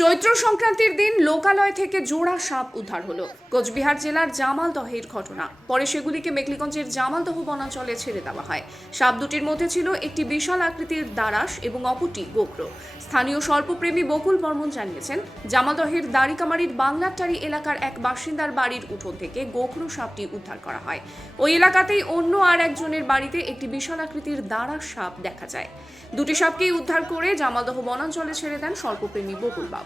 চৈত্র সংক্রান্তির দিন লোকালয় থেকে জোড়া সাপ উদ্ধার হলো। কোচবিহার জেলার জামালদহের ঘটনা। পরে সেগুলিকে মেখলিগঞ্জের জামালদহ বনাঞ্চলে ছেড়ে দেওয়া হয়। সাপ দুটির মধ্যে ছিল একটি বিশাল আকৃতির দারাস এবং অপরটি গোখরো। স্থানীয় সর্পপ্রেমী বকুল বর্মন জানিয়েছেন, জামালদহের দাড়িকামারির বাংলাটারি এলাকার এক বাসিন্দার বাড়ির উঠোন থেকে গোখরো সাপটি উদ্ধার করা হয়। ওই এলাকাতেই অন্য আর একজনের বাড়িতে একটি বিশাল আকৃতির দারাস সাপ দেখা যায়। দুটি সাপকেই উদ্ধার করে জামালদহ বনাঞ্চলে ছেড়ে দেন সর্পপ্রেমী বকুল বাবু।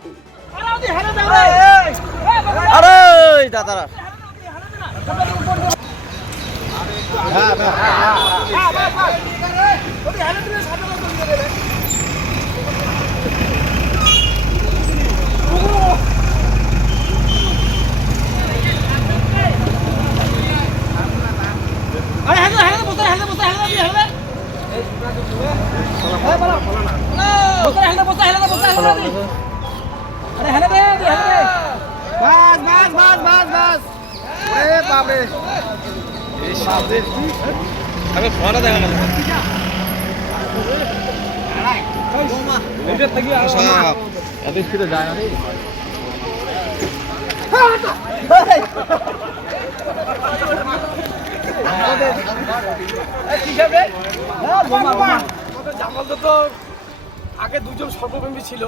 জামালদহ তো আগে দুজন সর্বপ্রেমী ছিল,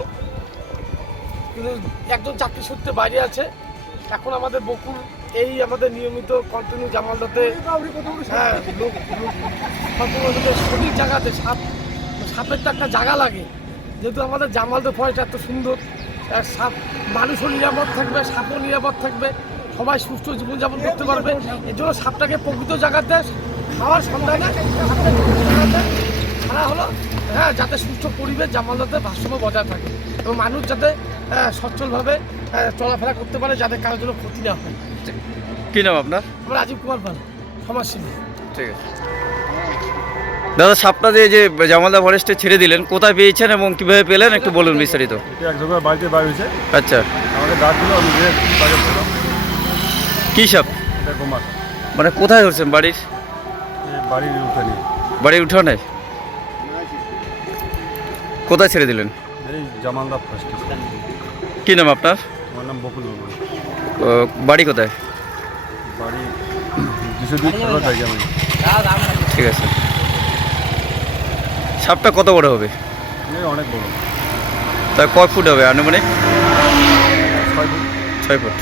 কিন্তু একজন চাকরি সূত্রে বাইরে আছে। এখন আমাদের বকুল এই আমাদের নিয়মিত কন্টিনিউ জামালদহতে সঠিক জায়গাতে সাপের তো একটা জায়গা লাগে। যেহেতু আমাদের জামালদহ ফরেস্ট এত সুন্দর, সাপ মানুষও নিরাপদ থাকবে, সাপও নিরাপদ থাকবে, সবাই সুস্থ জীবনযাপন করতে পারবে। এর জন্য সাপটাকে প্রকৃত জায়গাতে খাওয়ার সন্ধানে ছাড়া হলো, যাতে সুস্থ পরিবেশ জামালদহতে ভারসাম্য বজায় থাকে এবং মানুষ যাতে সচ্ছলভাবে চলাফেরা করতে পারে, যাতে কারোর জন্য ক্ষতি না হয়। কি নাম আপনার? আমরা রাজীব কুমার পাল, সমাজসেবী। ঠিক আছে দাদা, সাপটা যে জামালদহ ফরেস্টে ছেড়ে দিলেন, কোথায় পেয়েছেন এবং কিভাবে পেলেন একটু বলুন বিস্তারিত। এক জায়গায় বাড়িতে বার হয়েছে। আচ্ছা, আমাদের গাছ দিল, আমি গিয়ে বাড়ি পেলাম। কী সাপ? এটা কুমার, মানে কোথায় ধরছেন? বাড়ির বাড়ির উঠে বাড়ির উঠোনে? কোথায় ছেড়ে দিলেন? এই জামালদহ ফার্স্ট। কী নাম আপনার? আমার নাম বকুল বর্মন। বাড়ি কোথায়? বাড়ি 202 জায়গা আমি। ঠিক আছে। সাপটা কত বড় হবে? অনেক বড়। তা কয় ফুট হবে আনুমানিক? 6 ফুট। 6 ফুট।